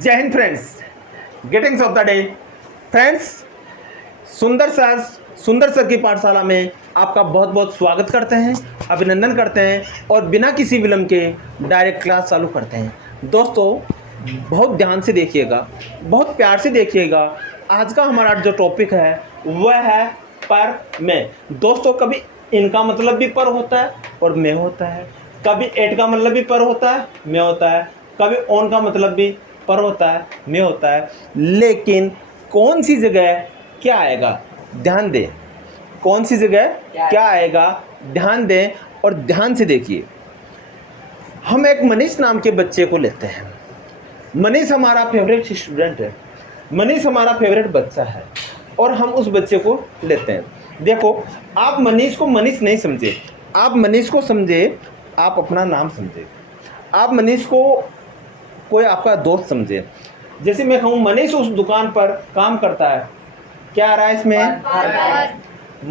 जय हिंद friends, greetings of the day. Friends, Sundar sir की पाठशाला में आपका बहुत बहुत स्वागत करते हैं, अभिनंदन करते हैं और बिना किसी विलंब के डायरेक्ट क्लास चालू करते हैं। दोस्तों, बहुत ध्यान से देखिएगा, बहुत प्यार से देखिएगा। आज का हमारा जो टॉपिक है वह है पर में। दोस्तों, कभी इनका मतलब भी पर होता है और में होता है, कभी एट का मतलब भी पर होता है, में होता है, कभी ऑन का मतलब भी पर होता है, में होता है। लेकिन कौन सी जगह क्या आएगा, ध्यान दें। कौन सी जगह क्या आएगा, ध्यान दें और ध्यान से देखिए। हम एक मनीष नाम के बच्चे को लेते हैं। मनीष हमारा फेवरेट स्टूडेंट है, मनीष हमारा फेवरेट बच्चा है और हम उस बच्चे को लेते हैं। देखो, आप मनीष को मनीष नहीं समझे, आप मनीष को समझे, आप अपना नाम समझे। आप मनीष को कोई आपका दोस्त समझे। जैसे मैं कहूँ मनीष उस दुकान पर काम करता है, क्या आ रहा है इसमें?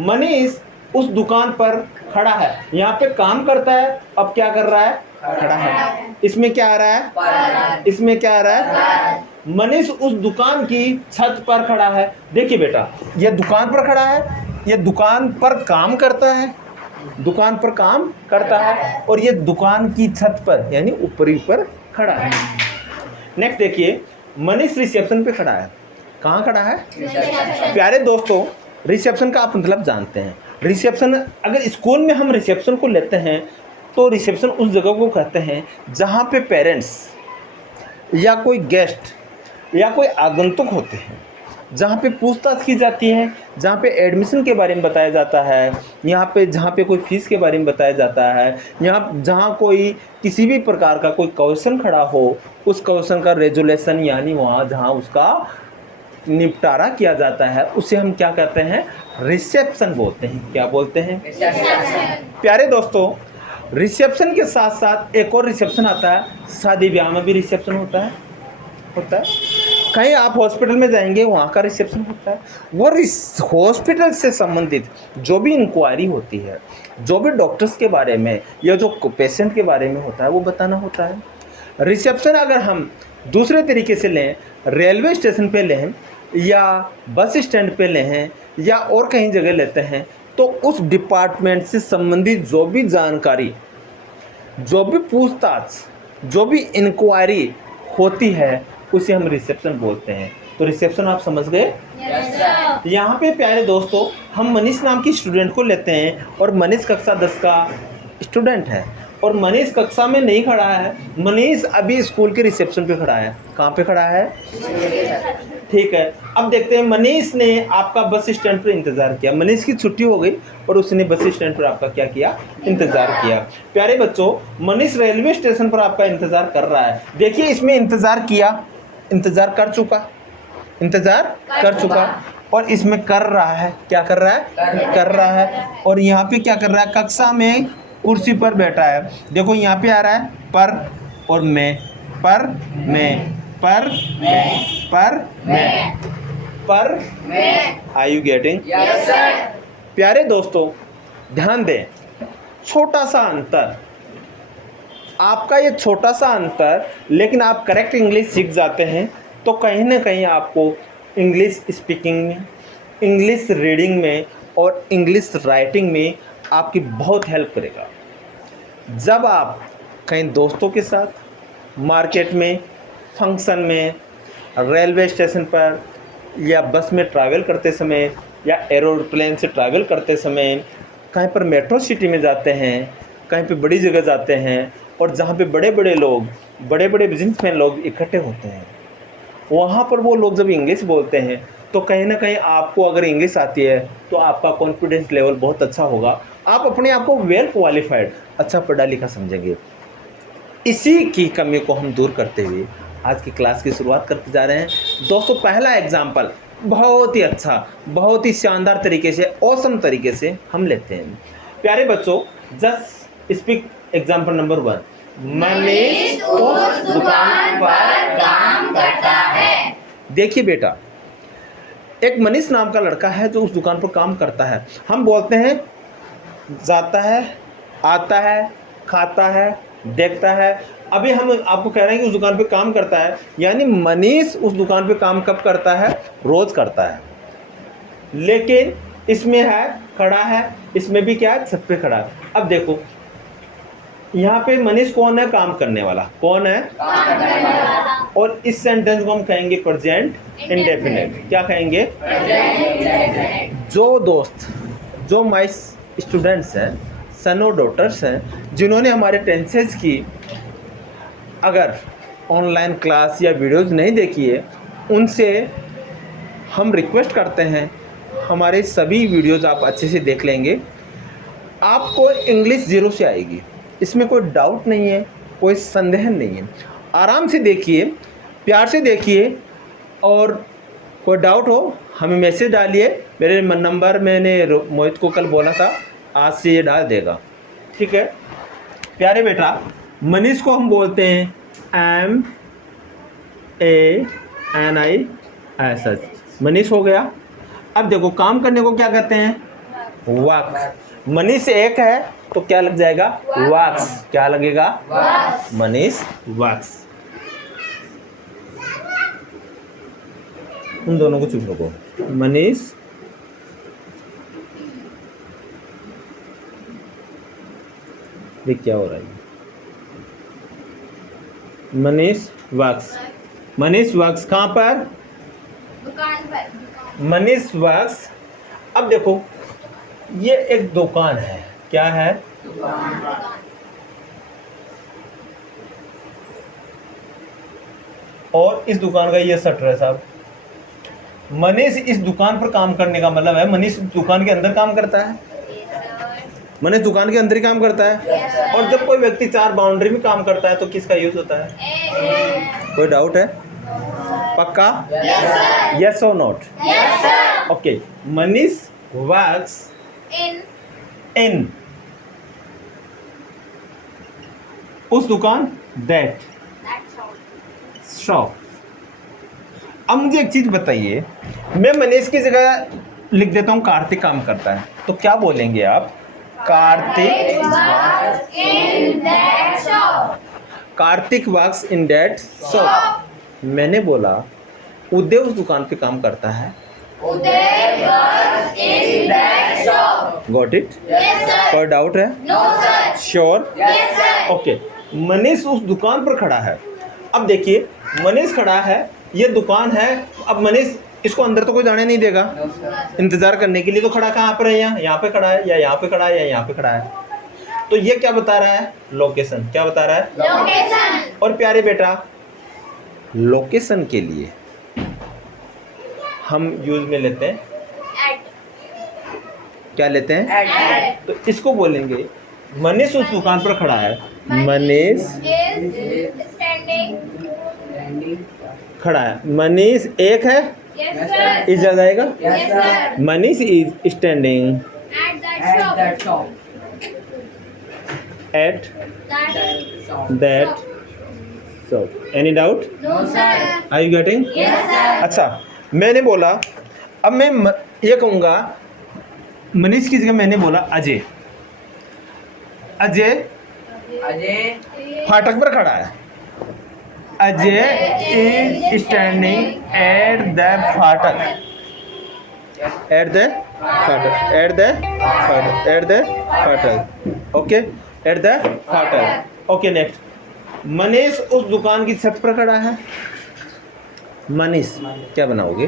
मनीष उस दुकान पर खड़ा है, यहाँ पे काम करता है, अब क्या कर रहा है? खड़ा है। इसमें क्या आ रहा है? इसमें क्या आ रहा है? मनीष उस दुकान की छत पर खड़ा है। देखिए बेटा, ये दुकान पर खड़ा है, ये दुकान पर काम करता है, दुकान पर काम करता है और ये दुकान की छत पर यानी ऊपरी पर खड़ा है। नेक्स्ट देखिए, मनीष रिसेप्शन पे खड़ा है। कहाँ खड़ा है? प्यारे दोस्तों, रिसेप्शन का आप मतलब जानते हैं। रिसेप्शन, अगर स्कूल में हम रिसेप्शन को लेते हैं तो रिसेप्शन उस जगह को कहते हैं जहाँ पे पेरेंट्स या कोई गेस्ट या कोई आगंतुक होते हैं, जहाँ पे पूछताछ की जाती है, जहाँ पे एडमिशन के बारे में बताया जाता है, यहाँ पे जहाँ पे कोई फीस के बारे में बताया जाता है, यहाँ जहाँ कोई किसी भी प्रकार का कोई क्वेश्चन खड़ा हो, उस क्वेश्चन का रेजोल्यूशन यानी वहाँ जहाँ उसका निपटारा किया जाता है, उसे हम क्या कहते हैं? रिसेप्शन बोलते हैं। क्या बोलते हैं? प्यारे दोस्तों, रिसेप्शन के साथ साथ एक और रिसेप्शन आता है। शादी ब्याह में भी रिसेप्शन होता है। कहीं आप हॉस्पिटल में जाएंगे, वहाँ का रिसेप्शन होता है। वो हॉस्पिटल से संबंधित जो भी इंक्वायरी होती है, जो भी डॉक्टर्स के बारे में या जो पेशेंट के बारे में होता है, वो बताना होता है। रिसेप्शन अगर हम दूसरे तरीके से लें, रेलवे स्टेशन पे लें या बस स्टैंड पे लें या और कहीं जगह लेते हैं, तो उस डिपार्टमेंट से संबंधित जो भी जानकारी, जो भी पूछताछ, जो भी इंक्वायरी होती है, उसे हम रिसेप्शन बोलते हैं। तो रिसेप्शन आप समझ गए? यहाँ पे प्यारे दोस्तों, हम मनीष नाम की स्टूडेंट को लेते हैं और मनीष कक्षा 10 का स्टूडेंट है और मनीष कक्षा में नहीं खड़ा है। मनीष अभी स्कूल के रिसेप्शन पे खड़ा है। कहाँ पे खड़ा है? ठीक है, अब देखते हैं। मनीष ने आपका बस स्टैंड पर इंतजार किया। मनीष की छुट्टी हो गई और उसने बस स्टैंड पर आपका क्या किया? इंतजार किया। प्यारे बच्चों, मनीष रेलवे स्टेशन पर आपका इंतजार कर रहा है। देखिए, इसमें इंतजार किया, इंतजार कर चुका, इंतजार कर चुका और इसमें कर रहा है। क्या कर रहा है? कर रहा है। और यहाँ पे क्या कर रहा है? कक्षा में कुर्सी पर बैठा है। देखो, यहाँ पे आ रहा है पर और मैं, पर मैं, पर मैं, पर मैं, पर मैं। Are you getting? Yes sir. प्यारे दोस्तों, ध्यान दें, छोटा सा अंतर, आपका ये छोटा सा अंतर, लेकिन आप करेक्ट इंग्लिश सीख जाते हैं तो कहीं ना कहीं आपको इंग्लिश स्पीकिंग में, इंग्लिश रीडिंग में और इंग्लिश राइटिंग में आपकी बहुत हेल्प करेगा। जब आप कहीं दोस्तों के साथ, मार्केट में, फंक्शन में, रेलवे स्टेशन पर या बस में ट्रैवल करते समय या एरोप्लेन से ट्रैवल करते समय, कहीं पर मेट्रो सिटी में जाते हैं, कहीं पे बड़ी जगह जाते हैं और जहाँ पे बड़े बड़े लोग, बड़े बड़े बिजनेसमैन लोग इकट्ठे होते हैं, वहाँ पर वो लोग जब इंग्लिश बोलते हैं तो कहीं ना कहीं आपको अगर इंग्लिश आती है तो आपका कॉन्फिडेंस लेवल बहुत अच्छा होगा। आप अपने आप को वेल क्वालिफाइड, अच्छा पढ़ा लिखा समझेंगे। इसी की कमी को हम दूर करते हुए आज की क्लास की शुरुआत करते जा रहे हैं। दोस्तों, पहला एग्जाम्पल बहुत ही अच्छा, बहुत ही शानदार तरीके से, ऑसम तरीके से हम लेते हैं। प्यारे बच्चों, just speak example number 1। Manish उस दुकान पर काम करता है। देखिए बेटा, एक मनीष नाम का लड़का है जो उस दुकान पर काम करता है। हम बोलते हैं जाता है, आता है, खाता है, देखता है। अभी हम आपको कह रहे हैं कि उस दुकान पे काम करता है, यानी मनीष उस दुकान पे काम कब करता है? रोज करता है। लेकिन इसमें है खड़ा है, इसमें भी क्या है? छत पे खड़ा है। अब देखो यहाँ पे मनीष कौन है? काम करने वाला। कौन है? काम करने वाला। और इस सेंटेंस को हम कहेंगे प्रेजेंट इंडेफिनिट। क्या कहेंगे? जो दोस्त, जो माय स्टूडेंट्स हैं, सन और डॉटर्स हैं, जिन्होंने हमारे टेंसेस की अगर ऑनलाइन क्लास या वीडियोज़ नहीं देखी है, उनसे हम रिक्वेस्ट करते हैं हमारे सभी वीडियोज़ आप अच्छे से देख लेंगे। आपको इंग्लिश ज़ीरो से आएगी, इसमें कोई डाउट नहीं है, कोई संदेह नहीं है। आराम से देखिए, प्यार से देखिए, और कोई डाउट हो हमें मैसेज डालिए। मेरे नंबर मैंने मोहित को कल बोला था, आज से ये डाल देगा, ठीक है? प्यारे बेटा, मनीष को हम बोलते हैं MANIS। मनीष हो गया। अब देखो काम करने को क्या कहते हैं? वर्क। मनीष एक है तो क्या लग जाएगा? वर्क्स। क्या लगेगा? मनीष वर्क्स। उन दोनों को चुप रखो। मनीष देख क्या हो रहा है? मनीष वर्क्स। मनीष वर्क्स कहाँ पर? दुकान पर। मनीष वर्क्स। अब देखो ये एक दुकान है। क्या है? और इस दुकान का ये शटर है साहब। मनीष इस दुकान पर काम करने का मतलब है मनीष दुकान के अंदर काम करता है। मनीष दुकान के अंदर ही काम करता है। और जब कोई व्यक्ति चार बाउंड्री में काम करता है तो किसका यूज होता है? कोई डाउट है? पक्का? यस और not? Okay. Manish works in उस दुकान दैट शॉप। अब मुझे एक चीज बताइए, मैं मनीष की जगह लिख देता हूं कार्तिक काम करता है, तो क्या बोलेंगे आप? Kartik works in that shop. मैंने बोला उदय उस दुकान पे काम करता है। Got it? कोई डाउट है? श्योर? ओके। मनीष उस दुकान पर खड़ा है। अब देखिए मनीष खड़ा है, ये दुकान है। अब मनीष इसको अंदर तो कोई जाने नहीं देगा, इंतजार करने के लिए तो खड़ा कहाँ पर है? यहाँ पे खड़ा है, या यहाँ पे खड़ा है, या यहाँ पे खड़ा है। तो ये क्या बता रहा है? लोकेशन। क्या बता रहा है? लोकेशन। और प्यारे बेटा, लोकेशन के लिए हम यूज में लेते हैं क्या लेते हैं? तो इसको बोलेंगे मनीष उस दुकान पर खड़ा है। मनीष खड़ा है। मनीष एक है, इस आ जाएगा। Manish is standing at that shop. Any doubt? Are you getting? अच्छा, मैंने बोला, अब मैं ये कहूँगा मनीष की जगह मैंने बोला अजय। अजय फाटक पर खड़ा है। Ajay is standing at the फाटक। एट द फाटक। एट द फाटक। एट द फाटक। ओके, एट द फाटक। Okay, next. मनीष उस दुकान की छत पर खड़ा है। मनीष क्या बनाओगे?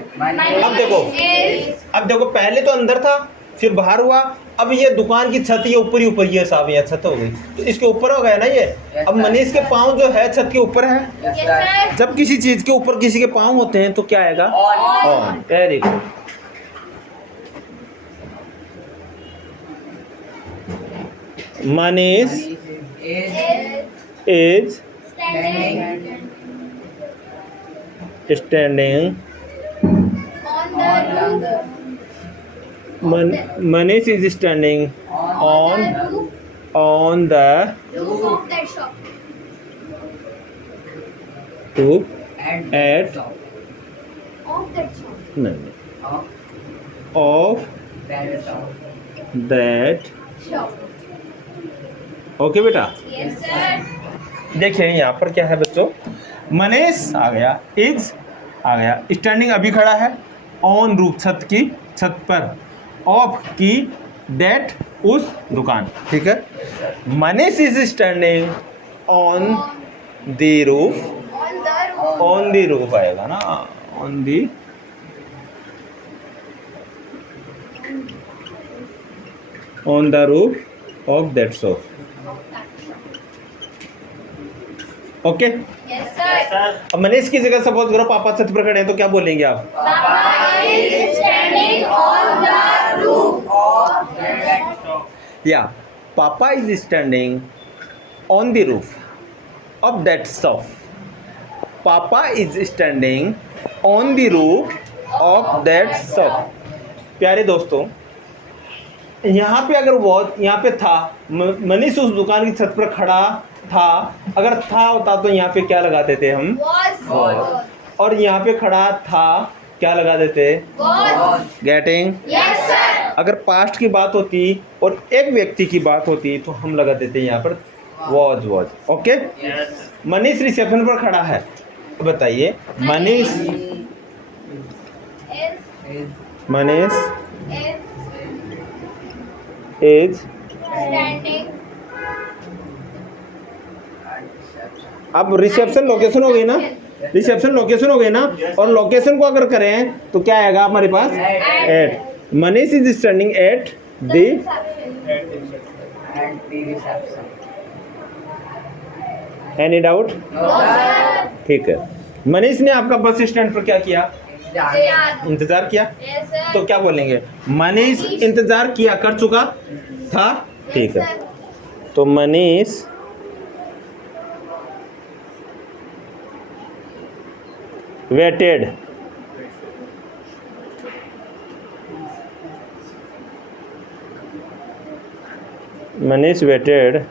अब देखो पहले तो अंदर था, फिर बाहर हुआ, अब ये दुकान की छत ये ऊपर ही ऊपर, ये साहब यहाँ छत हो गई तो इसके ऊपर हो गया ना ये। अब मनीष के पाँव जो है छत के ऊपर है। जब किसी चीज के ऊपर किसी के पाँव होते हैं तो क्या आएगा? On. Very good. Manish is standing Manish is standing on the roof of that shop. roof at Of that shop. no, of that Shop. okay बेटा? Yes, sir. देखिए यहाँ पर क्या है बच्चों, मनीष आ गया, इज आ गया, स्टैंडिंग अभी खड़ा है, ऑन रूफ छत की, छत पर, ऑफ की, डेट उस दुकान, ठीक है। Manish is standing on the roof, On the roof. On the roof आएगा ना, on the, on the roof of that shop, okay. Yes, sir. अब मनीष की जगह सपोज करो पापा छत पर खड़े हैं तो क्या बोलेंगे आप? Papa is standing on the roof of that shop. या पापा is standing on the roof of that shop, पापा is standing on the roof of that shop. प्यारे दोस्तों, यहाँ पे अगर वो यहाँ पे था, मनीष उस दुकान की छत पर खड़ा था, अगर था होता तो यहाँ पे क्या लगा देते हम? Was. और यहाँ पे खड़ा था क्या लगा देते? Was. गेटिंग? Yes, sir. अगर पास्ट की बात होती और एक व्यक्ति की बात होती तो हम लगा देते यहाँ पर वॉज, ओके। मनीष रिसेप्शन पर खड़ा है, बताइए Manish, Manish Is is, standing. अब रिसेप्शन लोकेशन हो गई ना, रिसेप्शन लोकेशन हो गई ना, और लोकेशन को अगर करें तो क्या आएगा हमारे पास? At. Manish is standing at the, any doubt? ठीक है। मनीष ने आपका बस स्टैंड पर क्या किया? इंतजार किया, Yes, sir. तो क्या बोलेंगे? मनीष इंतजार किया, कर चुका था, ठीक है। तो Manish waited, Manish waited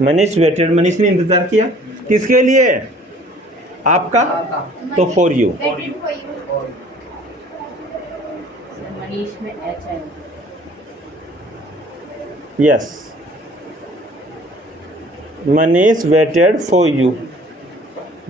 Manish waited, Manish ने इंतजार किया किसके लिए? आपका, तो for you. Waiting for you. Manish में एच है। Yes, Manish waited for you,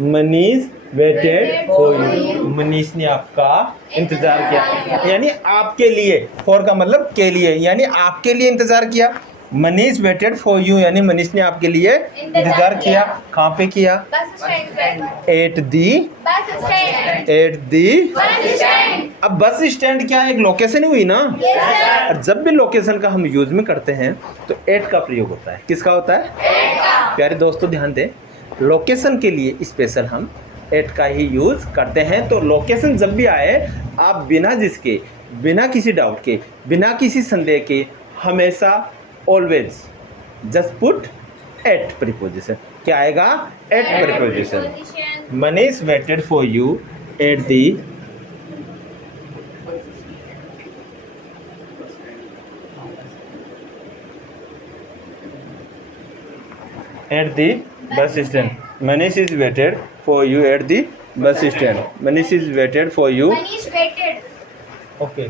Manish waited for you, Manish ने आपका इंतजार किया, यानी आपके लिए, फॉर का मतलब के लिए, यानी आपके लिए इंतजार किया। मनीष वेटेड फॉर यू यानी मनीष ने आपके लिए इंतजार किया। कहाँ पे किया? Bus stand पर. At the, Bus stand. At the. Bus stand. अब बस स्टैंड क्या एक लोकेशन हुई ना, Yes, sir. और जब भी लोकेशन का हम यूज में करते हैं तो एट का प्रयोग होता है। किसका होता है? Eight का. प्यारे दोस्तों ध्यान दें, लोकेशन के लिए स्पेशल हम एट का ही यूज करते हैं। तो लोकेशन जब भी आए, आप बिना जिसके, बिना किसी डाउट के, बिना किसी संदेह के, हमेशा always just put at preposition. क्या आएगा? At preposition. Position. Manish waited for you at the, at the bus stand. Manish is waited for you at the bus stand. Manish is waited for you. Manish waited. Okay,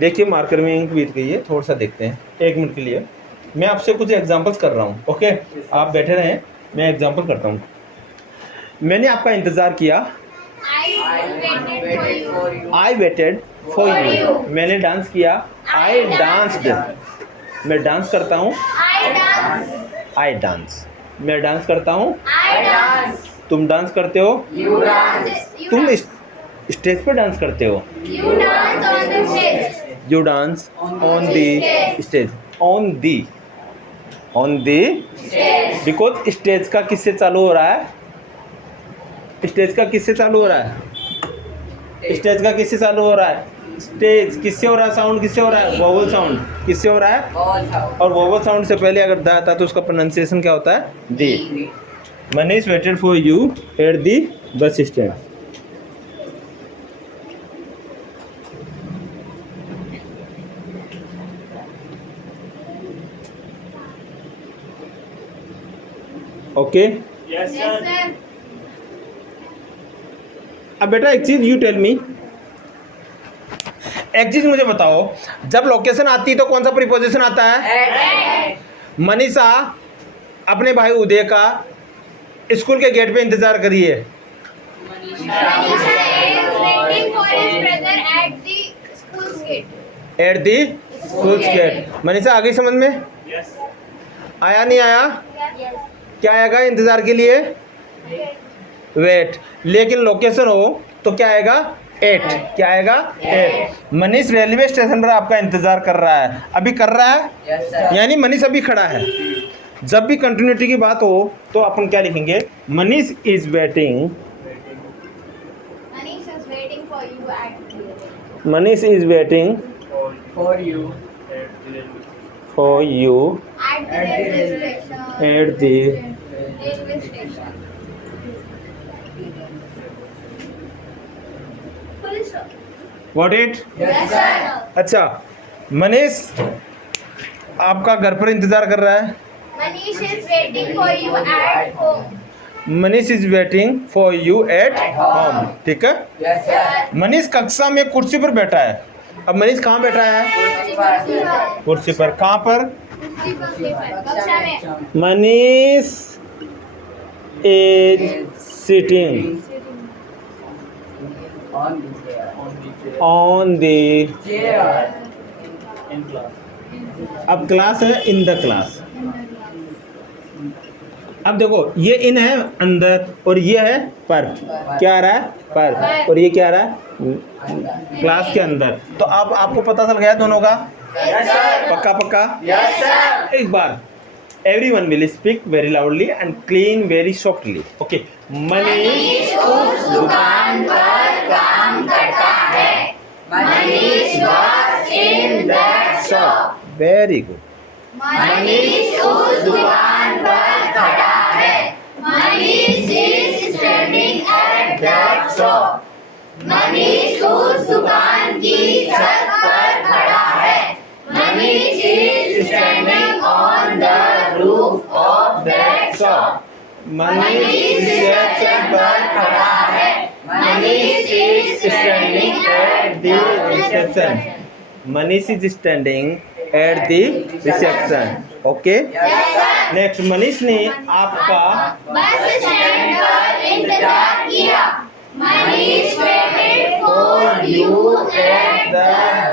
देखिए marker में ink बीत गई है, थोड़ा सा देखते हैं 1 मिनट के लिए। मैं आपसे कुछ एग्जांपल्स कर रहा हूँ, ओके? आप बैठे रहें, मैं एग्जांपल करता हूँ। मैंने आपका इंतज़ार किया, I waited for you. I waited for For you. you. मैंने डांस किया, आई I डांस्ड। मैं डांस करता हूँ, I dance. I dance. मैं डांस करता हूँ, I dance. तुम डांस करते हो, You dance. You तुम dance. स्टेज पर डांस करते हो, You dance on the stage. You dance on the stage. On the, on the, Stage. Because stage का किससे चालू हो रहा है? स्टेज का किससे चालू हो रहा है? स्टेज का किससे चालू हो रहा है? स्टेज किससे हो रहा है? साउंड किससे हो रहा है? वोवल साउंड किससे हो रहा है? और वोवल साउंड से पहले अगर दा आता तो उसका प्रोनाउंसिएशन क्या होता है? The. Manish waited for you at the bus stand. Okay, Yes, sir. अब बेटा एक चीज यू टेल मी, एक चीज मुझे बताओ, जब लोकेशन आती है तो कौन सा प्रीपोजिशन आता है? मनीषा अपने भाई उदय का स्कूल के गेट पे इंतजार करिए। At the school gate. Manisha आ गई समझ में? आया नहीं आया? क्या आएगा इंतजार के लिए? वेट। लेकिन लोकेशन हो तो क्या आएगा? एट। क्या आएगा? एट। मनीष रेलवे स्टेशन पर आपका इंतजार कर रहा है, अभी कर रहा है, यानी मनीष अभी खड़ा है। जब भी कंटिन्यूटी की बात हो तो अपन क्या लिखेंगे? Manish is waiting, Manish is waiting for you at the what it? अच्छा, मनीष आपका घर पर इंतजार कर रहा है। Manish is waiting for you at home. Manish is waiting for you at home. ठीक है। Yes, sir. मनीष कक्षा में कुर्सी पर बैठा है। अब मनीष कहाँ बैठा है? कुर्सी पर। कहाँ पर? कक्षा में। Manish is sitting on the Chair. अब क्लास है इन द क्लास। अब देखो, ये इन है अंदर और ये है पर। क्या आ रहा है? पर। और ये क्या आ रहा है? क्लास के अंदर। तो अब आपको पता चल गया दोनों का? पक्का पक्का? एक बार everyone will speak very loudly and clean very softly. Okay. Manish उस दुकान पर काम करता है। Manish works in that shop. Very good. Manish उस दुकान पर खड़ा है। Manish is standing at that shop. Manish उस दुकान की छत पर खड़ा है। Manish is standing on the roof of that shop. Manish reception पर खड़ा है। Manish is standing at the reception. Manish is standing at the reception. Okay. Next, Manish ने आपका बस स्टैंड पर इंतजार किया। Manish waited for you at the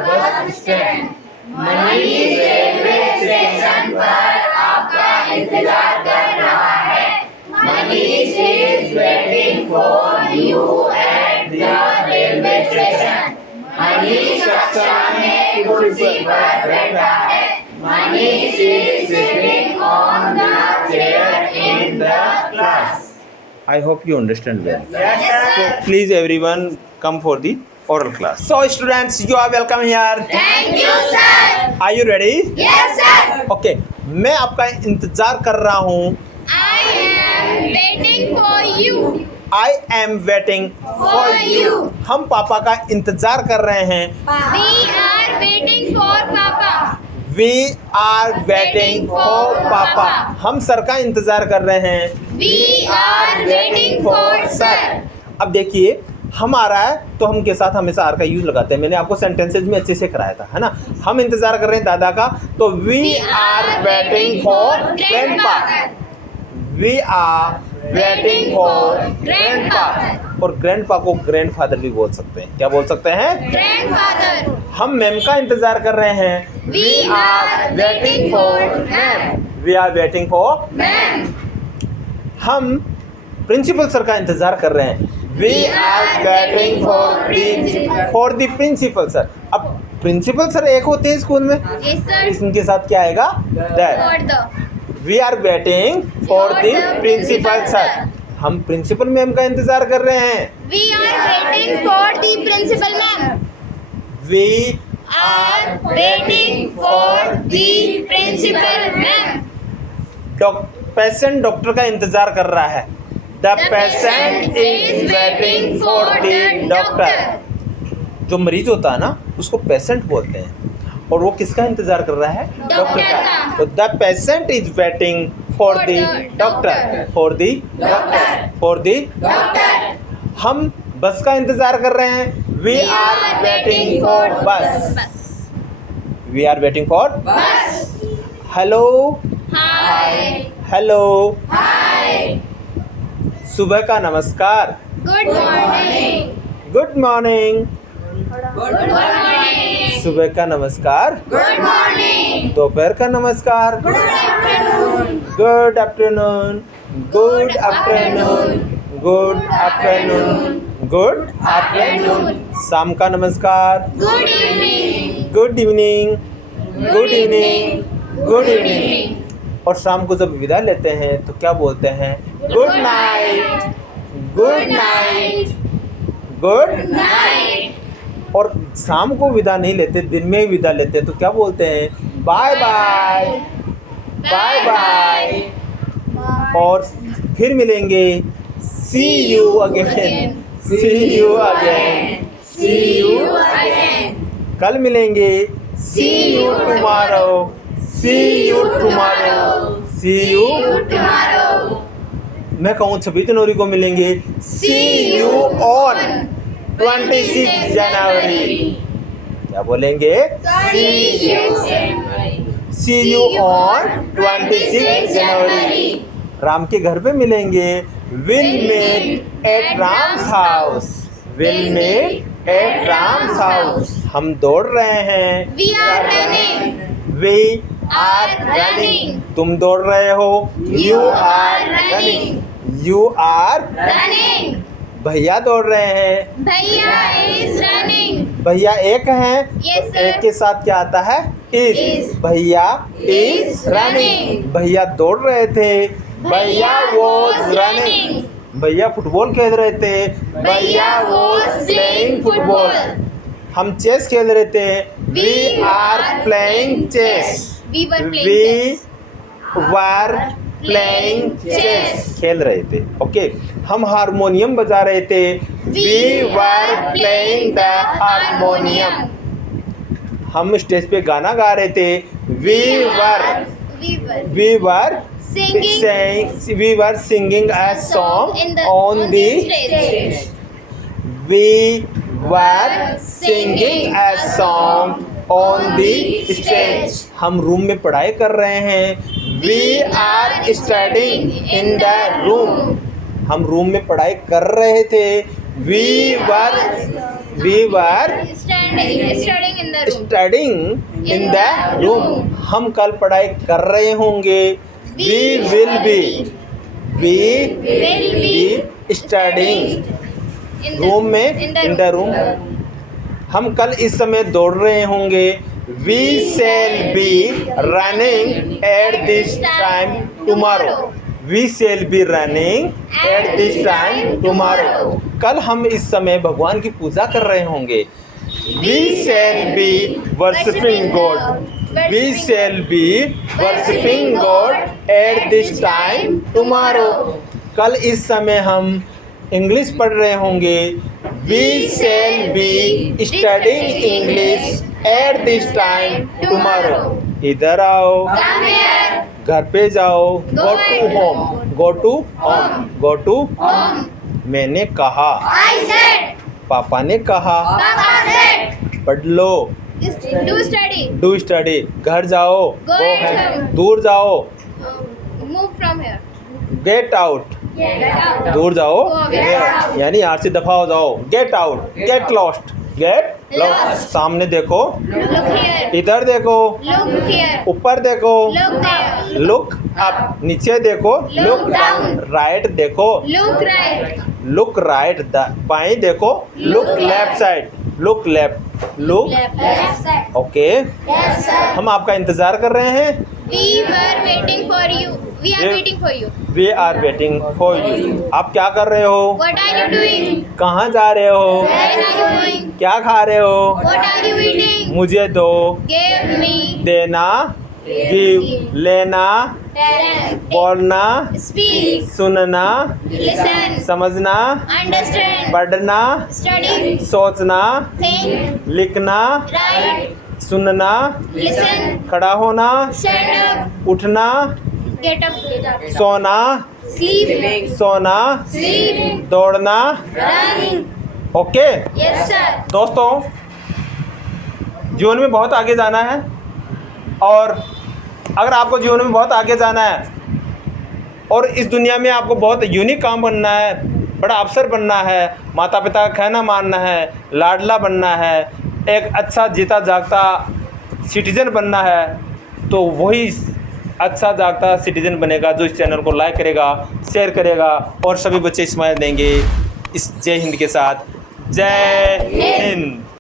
bus stand. Manish railway station पर आपका इंतजार कर रहा है। Manish is waiting for you at the railway station. Manish कक्षा में कुर्सी पर बैठा है। Manish is sitting on the chair in the class. I hope you understand well. Yes, sir. So please everyone come for the oral class. So students, you are welcome here. Thank you, sir. Are you ready? Yes, sir. Okay. मैं आपका इंतजार कर रहा हूँ। I am waiting for you. I am waiting For you. हम पापा का इंतजार कर रहे हैं। We are waiting for Papa. We are waiting for पापा। हम सर का इंतजार कर रहे हैं। We are waiting for sir. अब देखिए, हम आ रहा है तो हम के साथ हमेशा आर का यूज लगाते हैं। मैंने आपको सेंटेंसेज में अच्छे से कराया था, है ना। हम इंतजार कर रहे हैं दादा का, तो we are waiting for grandpa. We are waiting for grandpa. और ग्रैंडपा को ग्रैंडफादर भी बोल सकते हैं। क्या बोल सकते हैं? Grandfather. हम मैम का इंतजार कर रहे हैं। We are waiting for ma'am. We are waiting for. Ma'am. हम प्रिंसिपल सर का इंतजार कर रहे हैं। We are waiting for the principal sir. अब प्रिंसिपल सर एक होते हैं स्कूल में, Yes, sir. इनके साथ क्या आएगा? For that. the. We are waiting for the principal sir. हम प्रिंसिपल मैम का इंतजार कर रहे हैं। We are waiting for the principal ma'am. We Are waiting for the principal ma'am. Patient doctor का इंतजार कर रहा है। The patient is waiting for the doctor. जो मरीज होता है ना, उसको पेशेंट बोलते हैं, और वो किसका इंतजार कर रहा है? डॉक्टर का। तो the patient is waiting for the doctor. For the doctor. For the Doctor. हम बस का इंतजार कर रहे हैं। We are waiting for bus. We are waiting for Bus. hello, Hi. hello. Hi. सुबह का नमस्कार, Good morning. Good morning. Good morning. सुबह का नमस्कार, Good morning. दोपहर का नमस्कार, Good afternoon. Good afternoon, good afternoon, good afternoon, good afternoon. शाम का नमस्कार, Good evening. Good evening, good evening, good evening. और शाम को जब विदा लेते हैं तो क्या बोलते हैं? Good night, good night, good. Night. और शाम को विदा नहीं लेते, दिन में ही विदा लेते हैं तो क्या बोलते हैं? Bye bye, bye bye. और फिर मिलेंगे. See you again, see you again, see you. कल मिलेंगे. See you tomorrow, see you tomorrow, see you. Tomorrow. मैं कहूँ 26 जनवरी को मिलेंगे. See you on 26 January. क्या बोलेंगे? See you. See you on 26 January. Ram के घर पे मिलेंगे. Will met at Ram's house, will met at Ram's house. हम दौड़ रहे हैं. We are running. We are running. तुम दौड़ रहे हो. You are running, you are. Running. भैया दौड़ रहे हैं. Bhaiya is running. भैया एक हैं. Yes, तो एक sir. के साथ क्या आता है? इज. Is. भैया इज Is रनिंग. running. भैया दौड़ रहे थे. भैया वॉज was रनिंग. running. भैया फुटबॉल खेल रहे थे. भैया वॉज प्लेइंग फुटबॉल. हम चेस खेल रहे थे. We are playing chess. We were playing we chess. Were playing chess. Chess. खेल रहे थे. ओके. हम हारमोनियम बजा रहे थे. We were playing the harmonium. हम स्टेज पे गाना गा रहे थे. We were We were singing a song on the stage. we were singing a song on the stage. हम रूम में पढ़ाई कर रहे हैं. We are studying in the room. हम रूम में पढ़ाई कर रहे थे. We were Studying in the room. studying in the room. हम कल पढ़ाई कर रहे होंगे. We will be studying room में in the room. हम कल इस समय दौड़ रहे होंगे. We shall be running at this time tomorrow. We shall be running at this time tomorrow. कल हम इस समय भगवान की पूजा कर रहे होंगे. We shall be worshipping God. We shall be worshipping God at this time tomorrow. कल इस समय हम इंग्लिश पढ़ रहे होंगे. We shall be studying English at this time tomorrow. इधर आओ. Come here. घर पे जाओ. Go to home. Go to home. Go to. Home. मैंने कहा. I said. पापा ने कहा. Papa said. पढ़ लो. Do study. Do study. घर जाओ. Go Go at home. home. दूर जाओ. Move from here. Get out. Get out. दूर जाओ. Go, get out. यानी यहाँ से दफा हो जाओ. Get out. Get lost. Get lost. Lost. सामने देखो. Look here. इधर देखो. Look here. ऊपर देखो. Look there. Look up. नीचे देखो. Look look down. down. Right देखो. Look right. Look right. बाएं देखो. Look Look left left. Side. Look left. Look. Left side. Okay. Yes, sir. हम आपका इंतजार कर रहे हैं. We were waiting for you. We are Yeah. waiting for you. We are waiting for you. आप क्या कर रहे हो? What are you doing? कहाँ जा रहे हो? Where are you going? क्या खा रहे हो? What are you eating? मुझे दो. Give me. देना. गिव. लेना. Tell. बोलना. Speak. सुनना. Listen. समझना. Understand. पढ़ना. Study. सोचना. Think. लिखना. Write. सुनना. Listen. खड़ा होना. Stand up. उठना. Get up. सोना. Sleep. सोना. Sleep. दौड़ना. Run. Okay yes sir. दोस्तों, जीवन में बहुत आगे जाना है, और अगर आपको जीवन में बहुत आगे जाना है और इस दुनिया में आपको बहुत यूनिक काम बनना है, बड़ा अफसर बनना है, माता पिता का कहना मानना है, लाडला बनना है, एक अच्छा जीता जागता सिटीजन बनना है, तो वही अच्छा जागता सिटीजन बनेगा जो इस चैनल को लाइक करेगा, शेयर करेगा और सभी बच्चे स्माइल देंगे। इस जय हिंद के साथ, जय हिंद।